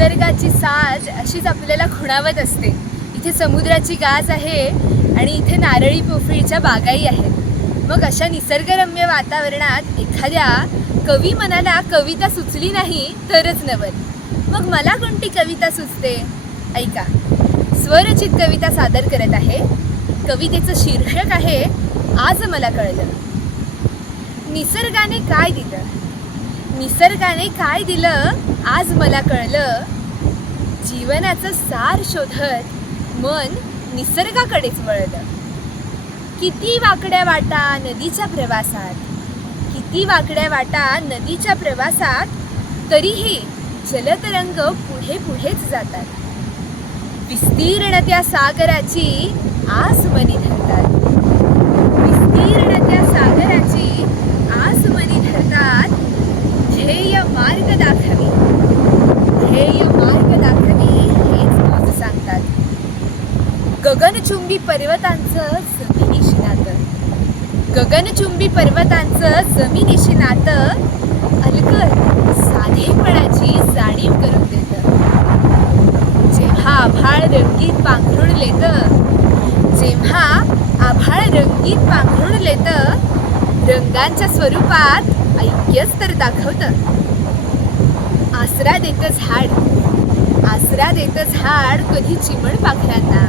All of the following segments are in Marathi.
निसर्गाची साज अशीच आपल्याला खुणावत असते. इथे समुद्राची गाज आहे आणि इथे नारळी पोफळीच्या बागाही आहेत. मग अशा निसर्गरम्य वातावरणात एखाद्या कवी मनाला कविता सुचली नाही तरच नवल मग मला कोणती कविता सुचते? ऐका. स्वरचित कविता सादर करत आहे. कवितेचं शीर्षक आहे आज मला कळलं. निसर्गाने काय दिलं? निसर्गाने काय दिलं? आज मला कळलं. जीवनाचं सार शोधत मन निसर्गाकडेच वळलं. किती वाकड्या वाटा नदीच्या प्रवासात किती वाकड्या वाटा नदीच्या प्रवासात तरीही जलतरंग पुढे पुढेच जातात. विस्तीर्ण त्या सागराची आस मनी धरतात. विस्तीर्ण त्या गगनचुंबी पर्वतांचं जमिनीशी नातं गगनचुंबी पर्वतांचं जमिनीशी नातं अलगद साधेपणाची जाणीव करून देतं. जेव्हा आभाळ रंगीत पांघरुण लेतं जेव्हा आभाळ रंगीत पांघरुण लेतं रंगांच्या स्वरूपात ऐक्यच तर दाखवतं. आसरा देतं झाड आसरा देतं झाड कधी चिमण पाखरांना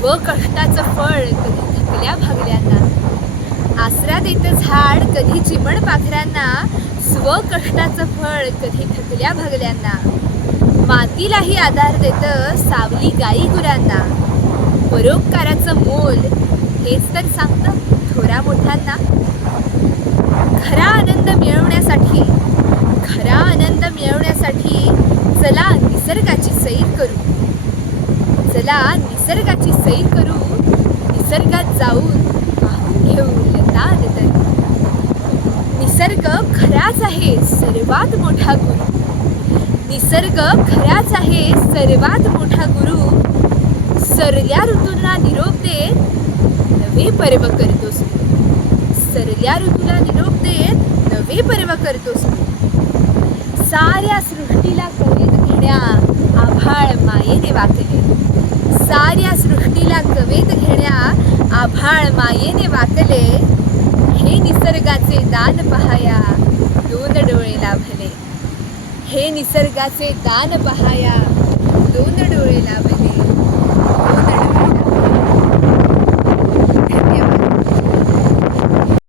स्वकष्टाचं फळ कधी थकल्या भागल्यांना. आसरा देतं झाड कधी चिमण पाखरांना स्वकष्टाचं फळ कधी थकल्या भागल्यांना. मातीलाही आधार देतं सावली गाई गुरांना. परोपकाराचं मोल हेच तर सांगतं थोरा मोठ्यांना. खरा आनंद मिळवण्यासाठी खरा आनंद मिळवण्यासाठी चला निसर्गाची सैर करू. चला निसर्गाची सैर करू निसर्गात जाऊन पाहून घेऊ लतान निसर्ग खराच आहे सर्वात मोठा गुरु. निसर्ग खराच आहे सर्वात मोठा गुरु. सरल्या ऋतूंना निरोप देत नवे पर्व करतो सरल्या ऋतूला निरोप देत नवे पर्व करतो साऱ्या सृष्टीला करीत घेण्या आभाळ मायेने वाकले तिला कवेत घेण्या आभाळ मायेने वाकले. हे निसर्गाचे दान पहाया दोन डोळे लाभले हे निसर्गाचे दान पहाया दोन डोळे लाभले